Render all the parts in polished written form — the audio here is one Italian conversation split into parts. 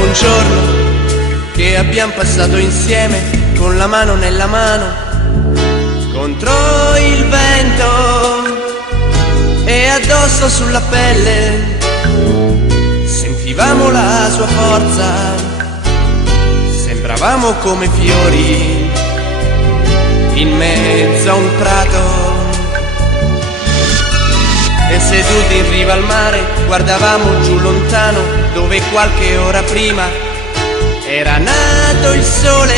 dopo un giorno che abbiamo passato insieme, con la mano nella mano, contro il vento e addosso sulla pelle, sentivamo la sua forza, sembravamo come fiori in mezzo a un prato. E seduti in riva al mare guardavamo giù lontano, dove qualche ora prima era nato il sole,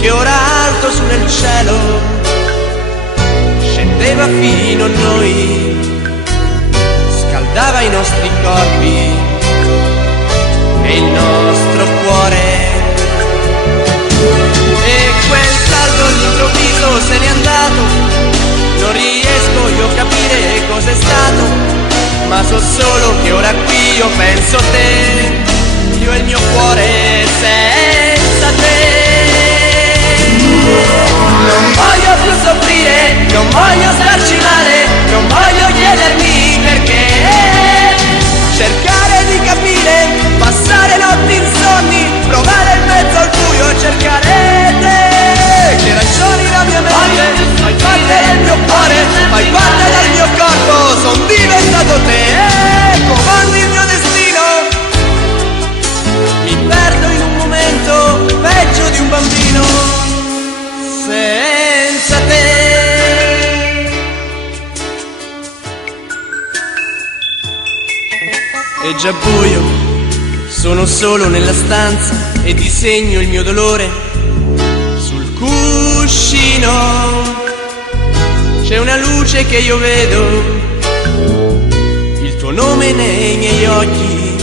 che ora alto su nel cielo scendeva fino a noi, scaldava i nostri corpi e il nostro cuore. E quel salto all'improvviso se n'è andato, non riesco io a capire cos'è stato, ma so solo che ora qui io penso a te, io e il mio cuore senza te. Non voglio più soffrire, non voglio starci male, non voglio chiedermi perché, cercare di capire, passare notti insonni, provare in mezzo al buio e cercare te. Che ragioni la mia mente, fai parte del mio cuore, fai parte del mio corpo, son diventato te, comandi il mio destino. Mi perdo in un momento peggio di un bambino senza te. È già buio, sono solo nella stanza e disegno il mio dolore sul cuscino. C'è una luce che io vedo, il tuo nome nei miei occhi,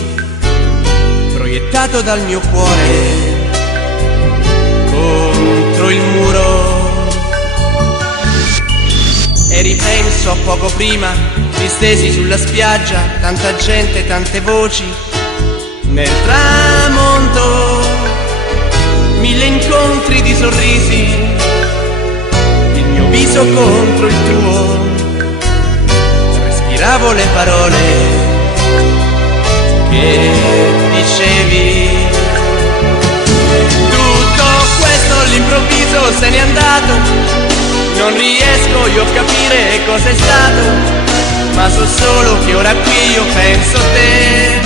proiettato dal mio cuore contro il muro. E ripenso a poco prima, distesi sulla spiaggia, tanta gente, tante voci, nel tramonto, mille incontri di sorrisi, il mio viso contro il tuo, respiravo le parole che dicevi. Tutto questo all'improvviso se n'è andato, non riesco io a capire cos'è stato, ma so solo che ora qui io penso a te,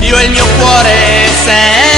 io e il mio cuore sei